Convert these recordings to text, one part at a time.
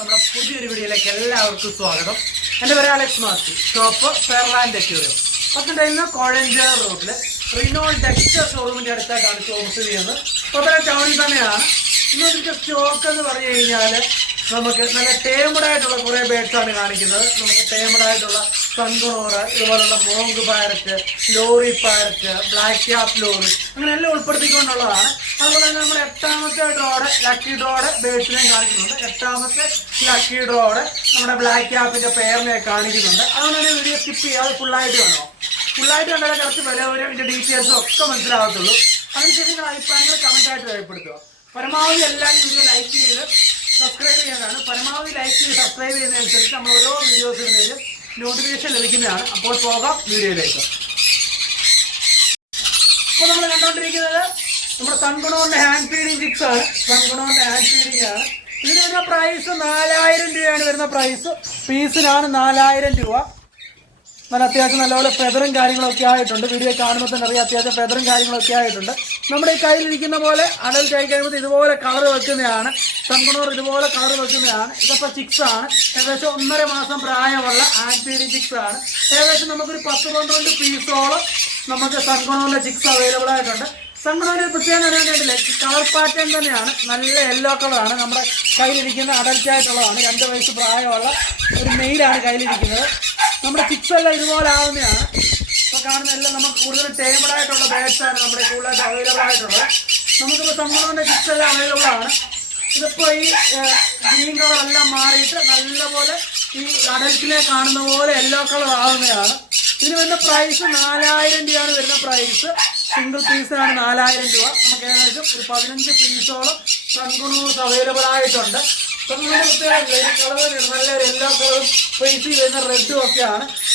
നമ്മുടെ പുതിയൊരു വീഡിയോയിലേക്ക് എല്ലാവർക്കും സ്വാഗതം. എന്റെ പേര് Alex മാസ്റ്റി shop Fairland aquarium Pathanamthitta Kozhencherry റോഡിൽ റിനോൾ ഡെക്സ്റ്റർ ഷോറൂമിന്റെ അടുത്തായിട്ടാണ് ഷോപ്പ് ചെയ്യുന്നത്. പത്തര ടൗണിൽ തന്നെയാണ്. നമുക്ക് സ്റ്റോക്ക് എന്ന് പറഞ്ഞു കഴിഞ്ഞാൽ നമുക്ക് നല്ല ടേമഡായിട്ടുള്ള കുറേ ആണ് കാണിക്കുന്നത്. നമുക്ക് ടേമഡ് സൺകുണോറ് ഇതുപോലുള്ള monk parrot lory parrot black cap lory അങ്ങനെ എല്ലാം ഉൾപ്പെടുത്തിക്കൊണ്ടുള്ളതാണ്. അതുപോലെ തന്നെ നമ്മൾ എട്ടാമത്തെ ഡ്രോഡ് ലക്കി ഡ്രോഡ് ബേഡ്സിനെ കാണിക്കുന്നുണ്ട്. എട്ടാമത്തെ ലക്കി ഡ്രോഡ് നമ്മുടെ ബ്ലാക്ക് ക്യാപ്പിന്റെ പേരിനെ കാണിക്കുന്നുണ്ട്. അതുകൊണ്ട് വീഡിയോ സ്കിപ്പ് ചെയ്യാതെ ഫുള്ളായിട്ട് വേണോ ഫുള്ളായിട്ട് കണ്ടാലേ കുറച്ച് വില വരും അതിന്റെ ഡീറ്റെയിൽസും ഒക്കെ മനസ്സിലാകത്തുള്ളൂ. അതിനുശേഷം നിങ്ങൾ അഭിപ്രായങ്ങൾ ആയിട്ട് രേഖപ്പെടുത്തുക. പരമാവധി എല്ലാ വീഡിയോ ലൈക്ക് ചെയ്ത് സബ്സ്ക്രൈബ് ചെയ്യുന്നതാണ് പരമാവധി ലൈക്ക് ചെയ്ത് സബ്സ്ക്രൈബ് ചെയ്യുന്നതനുസരിച്ച് നമ്മൾ ഓരോ വീഡിയോസ് നോട്ടിഫിക്കേഷൻ ലഭിക്കുന്നതാണ്. അപ്പോൾ പോകാം വീഡിയോയിലേക്ക്. ഇപ്പോൾ നമ്മൾ കണ്ടുകൊണ്ടിരിക്കുന്നത് നമ്മുടെ സൺഗുണോന്റെ ഹാൻഡ് ഫീഡിങ് കിക്സ് ആണ്. സൺഗുണോന്റെ ഹാൻഡ് ഫീഡിങ് ആണ്. ഇതിന് വരുന്ന പ്രൈസ് നാലായിരം രൂപയാണ് വരുന്ന പ്രൈസ് പീസിനാണ് നാലായിരം രൂപ. നല്ല അത്യാവശ്യം നല്ലപോലെ ഫെദറും കാര്യങ്ങളൊക്കെ ആയിട്ടുണ്ട്. വീഡിയോ കാണുമ്പോൾ തന്നെ അറിയാം അത്യാവശ്യം ഫെദറും കാര്യങ്ങളൊക്കെ ആയിട്ടുണ്ട്. നമ്മുടെ ഈ കയ്യിലിരിക്കുന്ന പോലെ അടൽ കൈ കഴിയുമ്പോൾ ഇതുപോലെ കളർ വെക്കുന്നതാണ്. സൺകുണോർ ഇതുപോലെ കളർ വെക്കുന്നതാണ്. ഇതപ്പോൾ ചിക്സ് ആണ്. ഏകദേശം ഒന്നര മാസം പ്രായമുള്ള ആൻഡ് ചിക്സ് ആണ്. ഏകദേശം നമുക്കൊരു പത്ത് പന്ത്രണ്ട് പീസോളം നമുക്ക് സൺകുണോറിന്റെ ചിക്സ് അവൈലബിൾ ആയിട്ടുണ്ട്. സൺകുണോറിന്റെ പ്രത്യേകം അറിയാനായിട്ടില്ല കളർ പാറ്റേൺ തന്നെയാണ്. നല്ല യെല്ലോ കളറാണ് നമ്മുടെ കയ്യിലിരിക്കുന്ന അഡൽറ്റായിട്ടുള്ളതാണ് രണ്ട് വയസ്സ് പ്രായമുള്ള ഒരു മെയിലാണ് കയ്യിലിരിക്കുന്നത്. നമ്മുടെ ചിക്സ് എല്ലാം ഇതുപോലെ ആവുന്നതാണ്. ഇപ്പൊ കാണുന്ന എല്ലാം നമുക്ക് കൂടുതൽ ബാറ്റ്സ് ആണ് നമ്മുടെ കൂടുതലായിട്ട് അവൈലബിൾ ആയിട്ടുള്ളത്. നമുക്കിപ്പോൾ സമ്മതന്റെ ചിക്സ് എല്ലാം അവൈലബിൾ ആണ്. ഇതിപ്പോ ഈ ഗ്രീൻ കളർ എല്ലാം മാറിയിട്ട് നല്ലപോലെ ഈ അഡൽറ്റിനെ കാണുന്ന പോലെ യെല്ലോ കളർ ആവുന്നതാണ്. ഇതിന് വരുന്ന പ്രൈസ് നാലായിരം രൂപയാണ് വരുന്ന പ്രൈസ് സിംഗിൾ പീസിനാണ് നാലായിരം രൂപ. നമുക്ക് ഏകദേശം ഒരു പതിനഞ്ച് പീസോളം സൺകുണൂസ് അവൈലബിൾ ആയിട്ടുണ്ട്. നല്ലൊരു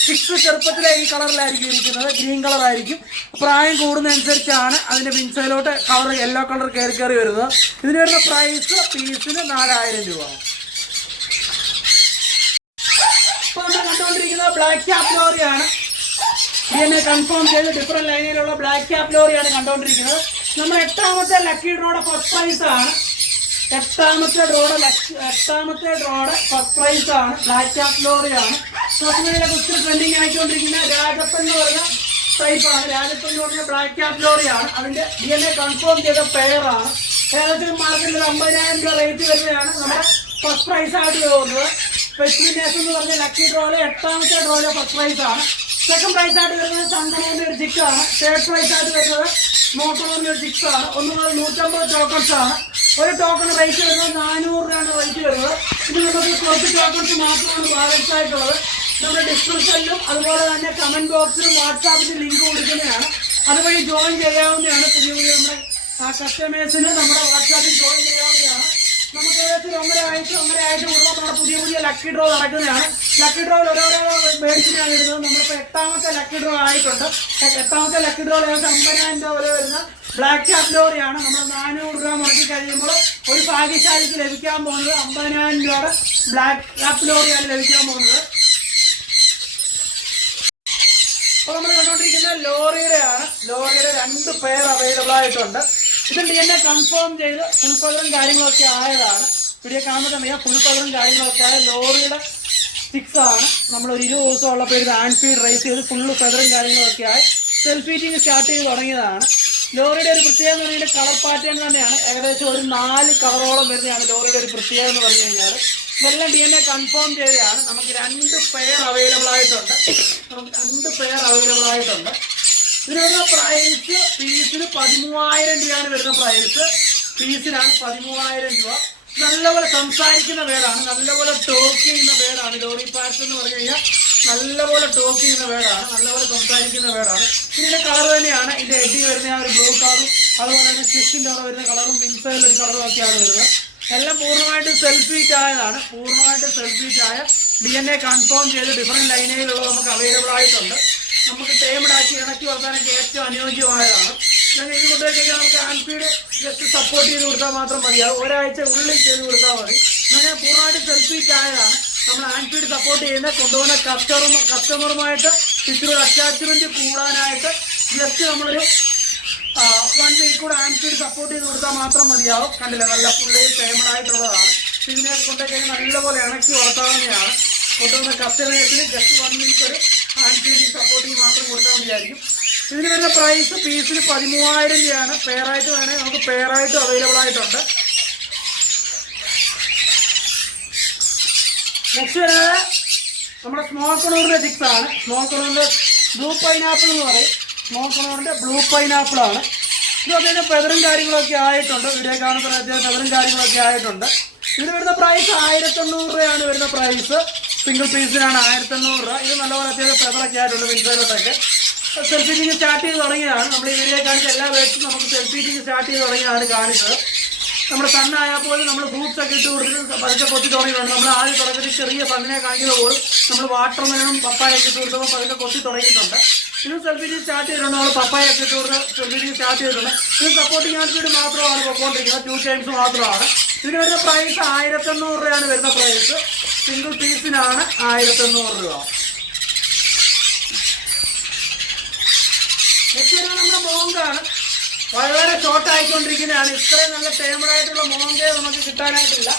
സിക്സ് ചെറുപ്പത്തിലെ ഈ കളറിലായിരിക്കും ഇരിക്കുന്നത്. ഗ്രീൻ കളർ ആയിരിക്കും. പ്രായം കൂടുന്നതനുസരിച്ചാണ് അതിന്റെ വിൻസയിലോട്ട് കളർ യെല്ലോ കളർ കയറി കയറി വരുന്നത്. ഇതിന് വരുന്ന പ്രൈസ് പീസിന് നാലായിരം രൂപ. കണ്ടുകൊണ്ടിരിക്കുന്നത് ബ്ലാക്ക് ക്യാപ് എ കൺഫേം ചെയ്ത് ഡിഫറെന്റ് ലൈനിലുള്ള ബ്ലാക്ക് ക്യാപ് ലോറിയാണ് കണ്ടുകൊണ്ടിരിക്കുന്നത് നമ്മൾ എട്ടാമത്തെ ലക്കി ഡ്രോയുടെ ഫസ്റ്റ് പ്രൈസ് ആണ്. എട്ടാമത്തെ ഡ്രോയുടെ എട്ടാമത്തെ ഡ്രോയുടെ ഫസ്റ്റ് പ്രൈസ് ആണ്. ബ്ലാക്ക് ക്യാപ് ലോറിയാണ് മീഡിയയിലെ കുറിച്ച് ട്രെൻഡിങ് ആയിക്കൊണ്ടിരിക്കുന്ന രാജപ്പൻ എന്ന് പറഞ്ഞ ടൈപ്പാണ് രാജപ്പൻ എന്ന് പറഞ്ഞ ബ്ലാക്ക് ക്യാപ് ലോറിയാണ് അതിന്റെ ഡി എൻ എ കൺഫേം ചെയ്ത പെയറാണ് ഏകദേശം മാർക്കറ്റിൽ അമ്പതിനായിരം രൂപ റേറ്റ് വരുന്നതാണ് നമ്മുടെ ഫസ്റ്റ് പ്രൈസ് ആയിട്ട് തോന്നുന്നത് സ്പെസിഫിക്കേഷൻ എന്ന് പറഞ്ഞ ലക്കി ഡ്രോയിലെ എട്ടാമത്തെ ഡ്രോയിലെ ഫസ്റ്റ് പ്രൈസ് ആണ്. സെക്കൻഡ് പ്രൈസ് ആയിട്ട് വരുന്നത് ചന്ദനയിൽ ഒരു ജിക്സ് ആണ്. തേർഡ് പ്രൈസ് ആയിട്ട് വരുന്നത് മോട്ടോറിന്റെ ഒരു ജിക്സ് ആണ്. ഒന്ന് മുതൽ നൂറ്റമ്പത് ടോക്കൺസ് ആണ്. ഒരു ടോക്കൺ റേറ്റ് വരുന്നത് നാനൂറ് രൂപയാണ് റേറ്റ് വരുന്നത്. ഇത് നമുക്ക് കുറച്ച് ടോക്കൺസ് മാത്രമാണ് ബാലൻസ് ആയിട്ടുള്ളത്. നമ്മുടെ ഡിസ്ക്രിപ്ഷനിലും അതുപോലെ തന്നെ കമന്റ് ബോക്സിലും വാട്സാപ്പിലും ലിങ്ക് കൊടുക്കുന്നതാണ്. അതുവഴി ജോയിൻ ചെയ്യാവുന്നതാണ് പുതിയ പുതിയ നമ്മുടെ കസ്റ്റമേഴ്സിന് നമ്മുടെ വാട്സാപ്പിൽ ജോയിൻ ചെയ്യാവുന്നതാണ്. നമുക്ക് ഏകദേശം ഒന്നര ആഴ്ച ഒന്നര ആഴ്ച കൂടുമ്പോൾ നമ്മുടെ പുതിയ പുതിയ ലക്കി ഡ്രോ നടക്കുന്നതാണ്. ലക്കി ഡ്രോയിൽ ഓരോരോ മേടിച്ചിട്ടാണ് ഇടുന്നത്. നമ്മളിപ്പോൾ എട്ടാമത്തെ ലക്കി ഡ്രോ ആയിട്ടുണ്ട്. എട്ടാമത്തെ ലക്കി ഡ്രോ ഏകദേശം അമ്പതിനായിരം രൂപ വരെ വരുന്ന ബ്ലാക്ക് ക്യാപ് ലോറിയാണ് നമ്മൾ നാനൂറ് രൂപ മുടക്കി കഴിയുമ്പോൾ ഒരു ഭാഗ്യശാലിക്ക് ലഭിക്കാൻ പോകുന്നത് അമ്പതിനായിരം രൂപയുടെ ബ്ലാക്ക് ക്യാപ് ലോറിയാണ് ലഭിക്കാൻ പോകുന്നത്. അപ്പോൾ നമ്മൾ കണ്ടുകൊണ്ടിരിക്കുന്നത് ലോറിയുടെയാണ് ലോറിയുടെ രണ്ട് പേർ അവൈലബിൾ ആയിട്ടുണ്ട്. ഇത് ഡി എൻ എ കൺഫേം ചെയ്ത് ഫുൾ പകരം കാര്യങ്ങളൊക്കെ ആയതാണ്. വീഡിയോ കാണുമ്പോൾ സമയം ഫുൾ പകരം കാര്യങ്ങളൊക്കെ ആയ ലോറിയുടെ സ്റ്റിക്സ് ആണ്. നമ്മൾ ഒരു ഇരുപത് ദിവസം ഉള്ളപ്പോൾ ഇത് ആൻഫീഡ് റൈസ് ചെയ്ത് ഫുള്ള് ഫെദറും കാര്യങ്ങളൊക്കെ ആയി. സെൽഫ് ഹീറ്റിംഗ് സ്റ്റാർട്ട് ചെയ്ത് തുടങ്ങിയതാണ്. ലോറിയുടെ ഒരു പ്രത്യേകത എന്ന് പറഞ്ഞാൽ കളർ പാറ്റേൺ തന്നെയാണ്. ഏകദേശം ഒരു നാല് കളറോളം വരുന്നതാണ് ലോറിയുടെ ഒരു പ്രത്യേകത എന്ന് പറഞ്ഞു കഴിഞ്ഞാൽ. ഇതെല്ലാം ഡി എൻ എ കൺഫേം ചെയ്തതാണ്. നമുക്ക് രണ്ട് പെയർ അവൈലബിൾ ആയിട്ടുണ്ട്. നമുക്ക് രണ്ട് പെയർ അവൈലബിൾ ആയിട്ടുണ്ട്. ഇതിന് വരുന്ന പ്രൈസ് പീസിന് പതിമൂവായിരം രൂപയാണ് വരുന്ന പ്രൈസ് പീസിനാണ് പതിമൂവായിരം രൂപ. നല്ലപോലെ സംസാരിക്കുന്ന വേടാണ് നല്ലപോലെ ടോക്ക് ചെയ്യുന്ന വേടാണ് ലോറി പാർട്സ് എന്ന് പറഞ്ഞു കഴിഞ്ഞാൽ നല്ലപോലെ ടോക്ക് ചെയ്യുന്ന വേടാണ് നല്ലപോലെ സംസാരിക്കുന്ന വേടാണ് ഇതിന്റെ കളർ തന്നെയാണ്. ഇതിന്റെ എഡി വരുന്ന ആ ഒരു ബ്ലൂ കളറും അതുപോലെ തന്നെ ചെസ്റ്റിന്റെ അവിടെ വരുന്ന കളറും വിൻസൈൽ ഒരു കളറും ഒക്കെയാണ് വരുന്നത്. എല്ലാം പൂർണമായിട്ടും സെൽഫീറ്റ് ആയതാണ്. പൂർണമായിട്ടും സെൽഫീറ്റ് ആയ ഡി എൻ എ കൺഫേം ചെയ്ത് ഡിഫറെന്റ് ലൈനയിലുള്ള നമുക്ക് അവൈലബിൾ ആയിട്ടുണ്ട്. നമുക്ക് ടൈമിടാക്കി ഇണക്കി വളർത്താനൊക്കെ ഏറ്റവും അനുയോജ്യമായതാണ് ഞങ്ങൾ ഇത് കൊണ്ടുപോയി കഴിഞ്ഞാൽ നമുക്ക് ആൻഫീഡ് ജസ്റ്റ് സപ്പോർട്ട് ചെയ്ത് കൊടുത്താൽ മാത്രം മതിയാവും ഒരാഴ്ച ഉള്ളിൽ ചെയ്ത് കൊടുത്താൽ മതി. അങ്ങനെ പൂർണമായിട്ട് സെൽഫീറ്റ് ആയതാണ്. നമ്മൾ ആൻഫീഡ് സപ്പോർട്ട് ചെയ്യുന്ന കൊണ്ടുപോകുന്ന കസ്റ്റമർ കസ്റ്റമറുമായിട്ട് ഇത്തിരി അറ്റാച്ച്മെന്റ് കൂടാനായിട്ട് ജസ്റ്റ് നമ്മളൊരു വൺ വീക്ക് കൂടെ ആൻഫീഡ് സപ്പോർട്ട് ചെയ്ത് കൊടുത്താൽ മാത്രം മതിയാവും. കണ്ടില്ല? നല്ല ഫുള്ളി ടൈമഡ് ആയിട്ടുള്ളതാണ് ഇതിനെ കൊണ്ടുകഴിഞ്ഞാൽ നല്ലപോലെ ഇണക്കി വളർത്താവുന്നതാണ്. കൊണ്ടുവന്ന കസ്റ്റമേഴ്സിന് ജസ്റ്റ് വൺ വീക്ക് ഒരു ഫീഡിങ് സപ്പോർട്ടിങ് മാത്രം കൊടുത്താൽ മതിയായിരിക്കും. ഇതിന് വരുന്ന പ്രൈസ് പീസിന് പതിമൂവായിരം രൂപയാണ്. പെയറായിട്ട് വേണേൽ നമുക്ക് പെയറായിട്ടും അവൈലബിൾ ആയിട്ടുണ്ട്. നെക്സ്റ്റ് വരുന്നത് നമ്മുടെ സ്മോൾ കണൂറിന്റെ ചിക്സ് ആണ്. സ്മോൾ കണൂറിന്റെ ബ്ലൂ പൈനാപ്പിൾ എന്ന് പറയും. സ്മോൾ കണൂറിന്റെ ബ്ലൂ പൈനാപ്പിൾ ആണ്. ഇത് അതിന്റെ പെതറും കാര്യങ്ങളൊക്കെ ആയിട്ടുണ്ട്. വീഡിയോ കാണുന്ന പെതറും കാര്യങ്ങളൊക്കെ ആയിട്ടുണ്ട്. ഇതിന് വരുന്ന പ്രൈസ് ആയിരത്തി എണ്ണൂറ് രൂപയാണ് വരുന്ന പ്രൈസ് സിംഗിൾ പീസിനാണ് ആയിരത്തി എണ്ണൂറ് രൂപ. ഇത് നല്ലപോലെ അത്യാവശ്യം പെതറൊക്കെ ആയിട്ടുണ്ട് വിൻസൈലോട്ടൊക്കെ സെൽഫി സ്റ്റാർട്ട് ചെയ്ത് തുടങ്ങിയതാണ്. നമ്മൾ ഈ വീഡിയോ കാണിച്ച എല്ലാ വേഴ്സും നമുക്ക് സെൽഫി സ്റ്റാർട്ട് ചെയ്ത് തുടങ്ങിയതാണ് കാണിച്ചത്. നമ്മുടെ സണ്ണായാൽ പോലും നമ്മൾ ഫ്രൂട്ട്സ് ഒക്കെ ഇട്ട് കൊടുത്തിട്ട് പതുക്കെ കൊത്തി തുടങ്ങിയിട്ടുണ്ട്. നമ്മൾ ആദ്യം തുടക്കത്തിൽ ചെറിയ സണ്ണിനെ കാണിക്കുന്നത് പോലും നമ്മൾ വാട്ടർ മെലനും പപ്പായൊക്കെ ഇട്ട് കൊടുത്തപ്പോൾ പതുക്കെ കൊത്തി തുടങ്ങിയിട്ടുണ്ട്. ഇന്ന് സെൽഫി സ്റ്റാർട്ട് ചെയ്തിട്ടുണ്ട്. നമ്മൾ പപ്പായൊക്കെ ഇട്ട് കൊടുത്ത് സെൽഫി സ്റ്റാർട്ട് ചെയ്തിട്ടുണ്ട്. ഇത് സപ്പോർട്ടിങ് ആർട്ടിയുടെ മാത്രമാണ് പൊക്കോണ്ടിരിക്കുന്നത് ടു ടൈംസ് മാത്രമാണ്. ഇതിന് വരുന്ന പ്രൈസ് ആയിരത്തി എണ്ണൂറ് രൂപയാണ് വരുന്ന പ്രൈസ് സിംഗിൾ പീസിനാണ് ആയിരത്തി എണ്ണൂറ് രൂപ. നെക്സ്റ്റ് വരുന്നത് നമ്മുടെ മോങ്കാണ് വളരെ ഷോർട്ട് ആയിക്കൊണ്ടിരിക്കുന്നതാണ്. ഇത്രയും നല്ല ടേമഡായിട്ടുള്ള മോങ്കേ നമുക്ക് കിട്ടാനായിട്ടില്ല.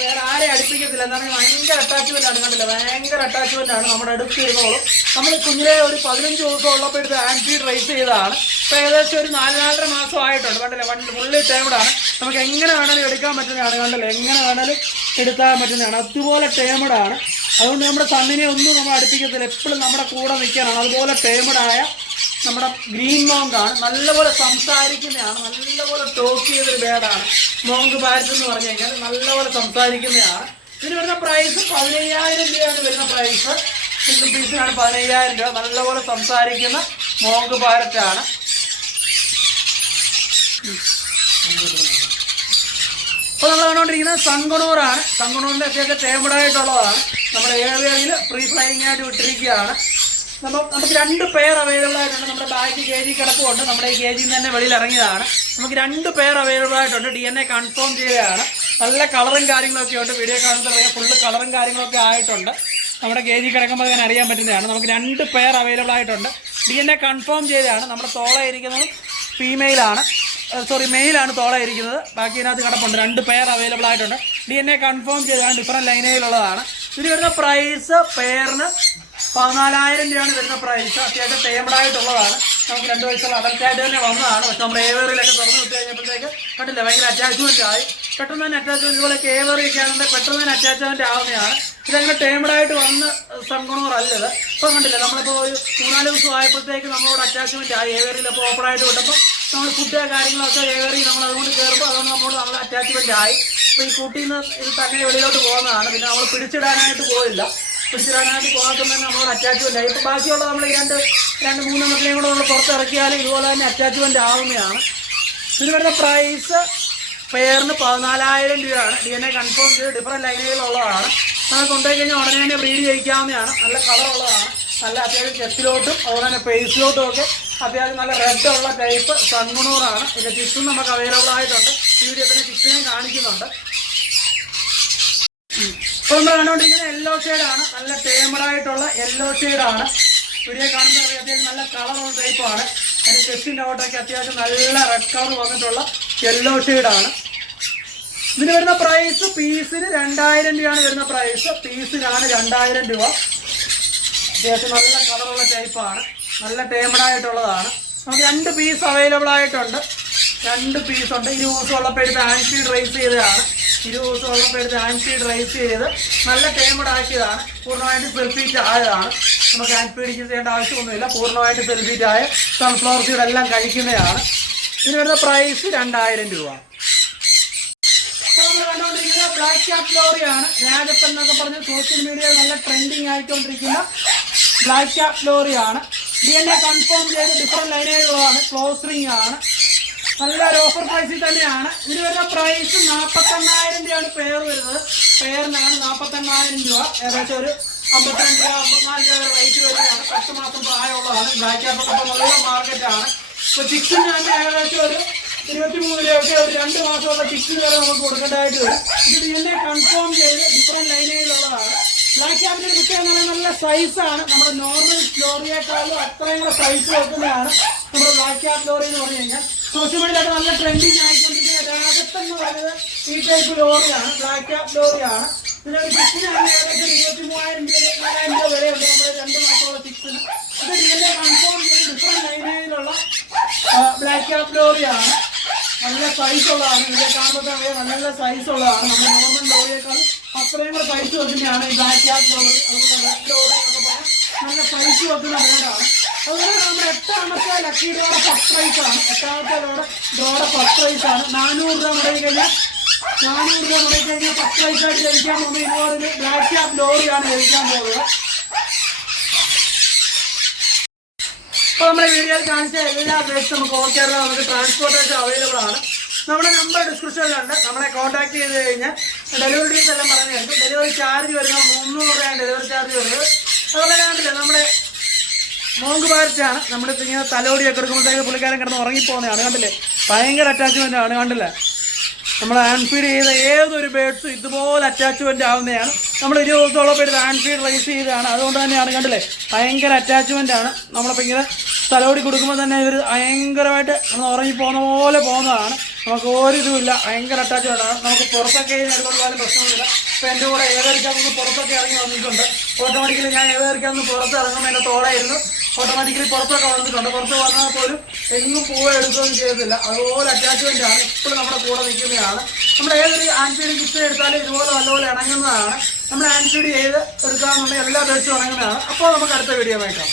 വേറെ ആരെ അടുപ്പിക്കത്തില്ല. എന്താണ് ഭയങ്കര അറ്റാച്ച്മെന്റ് ആണ് കണ്ടില്ല? ഭയങ്കര അറ്റാച്ച്മെന്റ് ആണ് നമ്മുടെ അടുത്ത് ഇരുന്നോളും നമ്മൾ കുഞ്ഞിലെ ഒരു പതിനഞ്ച് ദിവസം ഉള്ളപ്പോൾ എടുത്ത് ആന്റി ട്രൈസ് ചെയ്തതാണ്. ഇപ്പം ഏകദേശം ഒരു നാല് നാലര മാസം ആയിട്ടുണ്ട് കണ്ടില്ല? വണ്ടി ഫുള്ളി ടേമഡാണ് നമുക്ക് എങ്ങനെ വേണമെങ്കിലും എടുക്കാൻ പറ്റുന്നതാണ് കണ്ടില്ല? എങ്ങനെ വേണമെങ്കിലും എടുക്കാൻ പറ്റുന്നതാണ്. അതുപോലെ ടേമഡാണ് അതുകൊണ്ട് നമ്മുടെ സണ്ണിനെ ഒന്നും നമ്മൾ അടുപ്പിക്കത്തില്ല. എപ്പോഴും നമ്മുടെ കൂടെ നിൽക്കാനാണ്. അതുപോലെ ടേമഡായ നമ്മുടെ ഗ്രീൻ മോങ്ക് ആണ് നല്ലപോലെ സംസാരിക്കുന്നതാണ് നല്ലപോലെ ടോക്ക് ചെയ്തൊരു ബേഡാണ് മോങ്ക് ബാറ്റ് എന്ന് പറഞ്ഞു കഴിഞ്ഞാൽ നല്ലപോലെ സംസാരിക്കുന്നതാണ് ഇതിന് വരുന്ന പ്രൈസ് പതിനയ്യായിരം രൂപയാണ് വരുന്ന പ്രൈസ് സിംഗിൾ പീസിനാണ് പതിനയ്യായിരം രൂപ. നല്ലപോലെ സംസാരിക്കുന്ന മോങ്ക് പാരറ്റാണ് അപ്പോൾ നമ്മൾ കണ്ടുകൊണ്ടിരിക്കുന്നത് സംഗണൂറാണ് സംഗണൂറിന്റെ ഒക്കെ ടേമഡായിട്ടുള്ളതാണ് നമ്മുടെ ഏരിയയിൽ ഫ്രീ ഫ്ലൈങ് ആയിട്ട് വിട്ടിരിക്കുകയാണ്. നമ്മൾ നമുക്ക് രണ്ട് പെയർ അവൈലബിൾ ആയിട്ടുണ്ട്. നമ്മുടെ ബാക്കി കെ ജി കിടപ്പുണ്ട്. നമ്മുടെ ഈ കെ ജിയിൽ തന്നെ വെളിയിൽ ഇറങ്ങിയതാണ്. നമുക്ക് രണ്ട് പെയർ അവൈലബിൾ ആയിട്ടുണ്ട്. ഡി എൻ എ കൺഫേം ചെയ്തതാണ്. നല്ല കളറും കാര്യങ്ങളൊക്കെ ഉണ്ട്. വീഡിയോ കാണുന്നത് അറിയാം ഫുള്ള് കളറും കാര്യങ്ങളൊക്കെ ആയിട്ടുണ്ട്. നമ്മുടെ കെ ജി കിടക്കുമ്പോൾ അതിന് അറിയാൻ പറ്റുന്നതാണ്. നമുക്ക് രണ്ട് പെയർ അവൈലബിൾ ആയിട്ടുണ്ട്. ഡി എൻ എ കൺഫേം ചെയ്തതാണ്. നമ്മുടെ തോളെ ഇരിക്കുന്നതും ഫീമെയിലാണ് സോറി മെയിലാണ് തോളെ ഇരിക്കുന്നത്. ബാക്കി ഇതിനകത്ത് കിടപ്പുണ്ട്. രണ്ട് പെയർ അവൈലബിൾ ആയിട്ടുണ്ട്. ഡി എൻ എ കൺഫേം ചെയ്തതാണ്. ഡിഫറെന്റ് ലൈനേജിലുള്ളതാണ് ഇതിന് വരുന്ന പ്രൈസ് പെയറിന് പതിനാലായിരം രൂപയാണ് വരുന്ന പ്രൈസ് അത്യാവശ്യം ടേബിളായിട്ടുള്ളതാണ് നമുക്ക് രണ്ട് വയസ്സുള്ള അഡൽറ്റായിട്ട് തന്നെ വന്നതാണ്. പക്ഷെ നമ്മൾ ഏവറിലൊക്കെ തുറന്നു വിട്ട് കഴിഞ്ഞപ്പോഴത്തേക്ക് കണ്ടില്ല ഭയങ്കര അറ്റാച്ച്മെന്റ് ആയി. പെട്ടെന്ന് തന്നെ അറ്റാച്ച്മെന്റ് ഇതുപോലെ ഒക്കെ ആണെങ്കിൽ പെട്ടെന്ന് തന്നെ അറ്റാച്ച്മെന്റ് ആവുന്നതാണ്. ഇതങ്ങനെ ആയിട്ട് വന്ന സംഗണോർ അല്ലത്. ഇപ്പം കണ്ടില്ല നമ്മളിപ്പോൾ ഒരു മൂന്നാൽ ദിവസം ആയപ്പോഴത്തേക്ക് നമ്മളോട് അറ്റാച്ച്മെന്റ് ആയി. ഏവറിലപ്പോൾ ഓപ്പണായിട്ട് വിട്ടപ്പോൾ നമ്മൾ ഫുഡ് കാര്യങ്ങളൊക്കെ ഏവറി നമ്മൾ അതുകൊണ്ട് കയറുമ്പോൾ അതുകൊണ്ട് നമ്മളോട് നമ്മൾ അറ്റാച്ച്മെന്റ് ആയി. അപ്പോൾ ഈ കുട്ടിയിൽ നിന്ന് ഇത് തന്നെ വെളിയിലോട്ട് പോകുന്നതാണ്. പിന്നെ നമ്മൾ പിടിച്ചിടാനായിട്ട് പോയില്ല. പിടിച്ചിടാനായിട്ട് പോകാത്തത് തന്നെ നമ്മളോട് അറ്റാച്ച്മെന്റ് ആയി ഇപ്പോൾ ബാക്കിയുള്ള നമ്മൾ ഈ രണ്ട് രണ്ട് മക്കളെയും കൂടെ നമ്മൾ പുറത്തിറക്കിയാലും ഇതുപോലെ തന്നെ അറ്റാച്ച്മെന്റ് ആവുന്നതാണ്. ഇതിന് വരുന്ന പ്രൈസ് പെയറിന് പതിനാലായിരം രൂപയാണ്. ഡി എൻ എ കൺഫേം ചെയ്ത് ഡിഫറെന്റ് ലൈനുകളുള്ളതാണ് നമ്മൾ കൊണ്ടുപോയി കഴിഞ്ഞാൽ ഉടനെ തന്നെ ബ്രീഡ് ചെയ്യിക്കാവുന്നതാണ് നല്ല കളറുള്ളതാണ് നല്ല അത്യാവശ്യം ചെസ്റ്റിലോട്ടും അതുപോലെ തന്നെ ഫേസിലോട്ടും ഒക്കെ അത്യാവശ്യം നല്ല റെഡ് ഉള്ള ടൈപ്പ് സൺമുണൂറാണ് ഇതിന്റെ ചിക്സും നമുക്ക് അവൈലബിൾ ആയിട്ടുണ്ട്. വീഡിയോ തന്നെ ചിക്സിനെയും കാണിക്കുന്നുണ്ട്. ഇപ്പോൾ നമ്മൾ ഷെയ്ഡ് യെല്ലോ ഷെയ്ഡാണ് നല്ല ടേമറായിട്ടുള്ള യെല്ലോ ഷെയ്ഡാണ് വീഡിയോ പുതിയ കാണുന്ന അത്യാവശ്യം നല്ല കളറുള്ള ടൈപ്പാണ് അതിന്റെ ചെസ്റ്റിന്റെ ഓട്ടൊക്കെ അത്യാവശ്യം നല്ല റെഡ് കളർ വന്നിട്ടുള്ള യെല്ലോ ഷെയ്ഡാണ് ഇതിന് വരുന്ന പ്രൈസ് പീസിന് രണ്ടായിരം രൂപയാണ് വരുന്ന പ്രൈസ് പീസിനാണ് രണ്ടായിരം രൂപ. അത്യാവശ്യം നല്ല കളറുള്ള ടൈപ്പാണ് നല്ല ടേമഡായിട്ടുള്ളതാണ് നമുക്ക് രണ്ട് പീസ് അവൈലബിൾ ആയിട്ടുണ്ട്. രണ്ട് പീസ് ഉണ്ട്. ഈ യൂസ് ഉള്ളപ്പോൾ എടുത്ത് ആൻസി റൈസ് ചെയ്തതാണ്. ഇരുപത് ദിവസം ഉള്ളപ്പോൾ എടുത്ത് ആൻസി റൈസ് ചെയ്ത് നല്ല ടേമഡ് ആക്കിയതാണ്. പൂർണമായിട്ട് സെൽഫീറ്റ് ആയതാണ്. നമുക്ക് ആൻഫീഡിങ് ചെയ്യേണ്ട ആവശ്യമൊന്നുമില്ല. പൂർണമായിട്ട് സെൽഫീറ്റ് ആയ സൺഫ്ലവർ സീഡ് എല്ലാം കഴിക്കുന്നതാണ്. ഇതിന് വരുന്ന പ്രൈസ് രണ്ടായിരം രൂപ. കണ്ടുകൊണ്ടിരിക്കുന്നത് ബ്ലാക്ക് ക്യാപ് ലോറിയാണ് രാജപ്പൻ എന്നൊക്കെ പറഞ്ഞ് സോഷ്യൽ മീഡിയയിൽ നല്ല ട്രെൻഡിങ് ആയിക്കൊണ്ടിരിക്കുന്ന ബ്ലാക്ക് ക്യാപ് ലോറിയാണ് ഡി എൻ എ കൺഫേം ചെയ്ത് ഡിഫറെന്റ് ലൈനുകളാണ് ക്ലോസ് റിംഗ് ആണ്. നല്ല ഒരു ഓഫർ പ്രൈസിൽ തന്നെയാണ്. ഇത് വരുന്ന പ്രൈസ് നാൽപ്പത്തെണ്ണായിരം രൂപയാണ് പെയർ വരുന്നത്. പെയറിനാണ് നാൽപ്പത്തെണ്ണായിരം രൂപ. ഏകദേശം ഒരു അമ്പത്തിരണ്ട് രൂപ അമ്പത്തിനാല് രൂപ റേറ്റ് വരുന്നതാണ്. പത്ത് മാസം പ്രായമുള്ളതാണ്. ബ്ലാക്ക് നല്ല മാർക്കറ്റാണ് ഇപ്പോൾ ചിക്കൻ തന്നെ ഏകദേശം ഒരു ഇരുപത്തിമൂന്ന് രൂപയ്ക്ക് ഒരു രണ്ട് മാസമുള്ള ചിക്കൻ വരെ നമുക്ക് കൊടുക്കേണ്ടതായിട്ട് വരും. ഇത് ഇതിനെ കൺഫേം ചെയ്ത് ഡിഫറെന്റ് ലൈനുകളിലുള്ളതാണ് ബ്ലാക്ക് ക്യാപ്പിന്റെ പ്രത്യേകം എന്ന് പറയുന്നത് നല്ല സൈസാണ് നമ്മുടെ നോർമൽ ലോറിയേക്കാളും അത്രയും കൂടെ സൈസ് വെക്കുന്നതാണ് നമ്മുടെ ബ്ലാക്ക് ക്യാപ്പ് ലോറി എന്ന് പറഞ്ഞു കഴിഞ്ഞാൽ. സോഷ്യൽ മീഡിയയിലൊക്കെ നല്ല ട്രെൻഡിങ് ആയിക്കൊണ്ടിരിക്കുന്ന രാഗത്ത് എന്ന് പറയുന്നത് ഈ ടൈപ്പ് ലോറിയാണ് ബ്ലാക്ക് ക്യാപ് ലോറിയാണ്. ഇതിനൊരു ചിക്സിനാണ് ഏകദേശം ഇരുപത്തി മൂവായിരം രൂപ നാലായിരം രൂപ വരെയുണ്ട് നമ്മുടെ രണ്ട് മാസമുള്ള ഫിക്സിന് ഇത് റിയലിലെ കൺഫേം ലൈനയിലുള്ള ബ്ലാക്ക് ക്യാപ് ലോറിയാണ്. നല്ല സൈസ് ഉള്ളതാണ്. ഇതിന്റെ കാണുമ്പോൾ നല്ല സൈസ് ഉള്ളതാണ്. നമ്മുടെ നോർമൽ ലോറിയേക്കാൾ അത്രയും കൂടെ സൈസ് വെക്കുന്നതാണ് ഈ ബ്ലാക്ക് ക്യാപ് ലോറി അതുപോലെ റെഡ് ലോറി എന്നൊക്കെ പറയാം. നല്ല സൈസ് വെക്കുന്ന ബ്രാൻഡാണ് അതുപോലെ നമ്മുടെ എട്ടാമത്തെ ലക്കി ഡോയുടെ ഫസ്റ്റ് പ്രൈസ് ആണ്. എട്ടാമത്തെ ഡോയുടെ ഡോയുടെ ഫസ്റ്റ് ആണ്. നാനൂറ് രൂപ മുടങ്ങി കഴിഞ്ഞാൽ നാനൂറ് രൂപ മുടങ്ങി കഴിഞ്ഞാൽ ഫസ്റ്റ് പ്രൈസ് ആയിട്ട് ലഭിക്കാൻ പോകുന്നത് ഇതുപോലെ ബ്ലാക്ക് ക്യാപ് ലോറിയാണ് ജയിക്കാൻ പോകുന്നത്. അപ്പോൾ നമ്മുടെ വീഡിയോയിൽ കാണിച്ച എല്ലാ ഡ്രസ്സും നമുക്ക് ഓൾ കേരള നമുക്ക് ട്രാൻസ്പോർട്ടേഷൻ അവൈലബിൾ ആണ്. നമ്മുടെ നമ്പർ ഡിസ്ക്രിപ്ഷനിലുണ്ട് നമ്മളെ കോൺടാക്ട് ചെയ്ത് കഴിഞ്ഞാൽ ഡെലിവറി ഡീസ് എല്ലാം പറഞ്ഞു തരും ഡെലിവറി ചാർജ് വരുന്നത് മുന്നൂറ് രൂപയാണ് ഡെലിവറി ചാർജ് വരുന്നത്. അതുപോലെ കണ്ടില്ല നമ്മുടെ മോങ്ക് പാരറ്റാണ് നമ്മുടെ ഇങ്ങനെ തലോടിയൊക്കെ എടുക്കുമ്പോഴത്തേക്ക് പുള്ളിക്കാരൻ കിടന്ന് ഉറങ്ങിപ്പോകുന്നതാണ് കണ്ടില്ലേ? ഭയങ്കര അറ്റാച്ച്മെന്റ് ആണ് കണ്ടില്ലേ? നമ്മൾ ഹാൻഡ് ഫീഡ് ചെയ്ത ഏതൊരു ബേഡ്സും ഇതുപോലെ അറ്റാച്ച്മെന്റ് ആവുന്നതാണ്. നമ്മൾ ഇരുപത് ദിവസത്തോളം പേര് ഹാൻഡ് ഫീഡ് റൈസ് ചെയ്തതാണ്. അതുകൊണ്ട് തന്നെയാണ് കണ്ടില്ലേ? ഭയങ്കര അറ്റാച്ച്മെന്റ് ആണ്. നമ്മളിപ്പോൾ ഇങ്ങനെ തലോടി കൊടുക്കുമ്പോൾ തന്നെ ഇവർ ഭയങ്കരമായിട്ട് നമ്മൾ ഉറങ്ങി പോകുന്ന പോലെ പോകുന്നതാണ്. നമുക്ക് ഒരു ഇതുമില്ല ഭയങ്കര അറ്റാച്ച്മെന്റ് ആണ്. നമുക്ക് പുറത്തൊക്കെ എടുക്കൊണ്ട് പോലും പ്രശ്നമൊന്നുമില്ല. ഇപ്പോൾ എന്റെ കൂടെ ഏതൊരിക്കാന്ന് പുറത്തൊക്കെ ഇറങ്ങി വന്നിട്ടുണ്ട്. ഓട്ടോമാറ്റിക്കലി ഞാൻ ഏതൊരിക്കാന്ന് പുറത്ത് ഇറങ്ങുമ്പോൾ എന്റെ തോടായിരുന്നു ഓട്ടോമാറ്റിക്കലി പുറത്തൊക്കെ വന്നിട്ടുണ്ട്. പുറത്ത് വന്നാൽ പോലും എങ്ങും പൂവ് എടുക്കുകയും ചെയ്തില്ല അതുപോലെ അറ്റാച്ച്മെന്റ് ആണ്. ഇപ്പോഴും നമ്മുടെ കൂടെ നിൽക്കുന്നതാണ് നമ്മൾ ഏതൊരു ആൻസിഡി കിറ്റ് എടുത്താലും ഇതുപോലെ നല്ലപോലെ ഇണങ്ങുന്നതാണ്. നമ്മുടെ ആൻസിഡി ഏത് എടുക്കാമെന്നുണ്ടെങ്കിൽ എല്ലാ ദിവസവും ഇണങ്ങുന്നതാണ്. അപ്പോൾ നമുക്ക് അടുത്ത വീഡിയോ വേക്കാം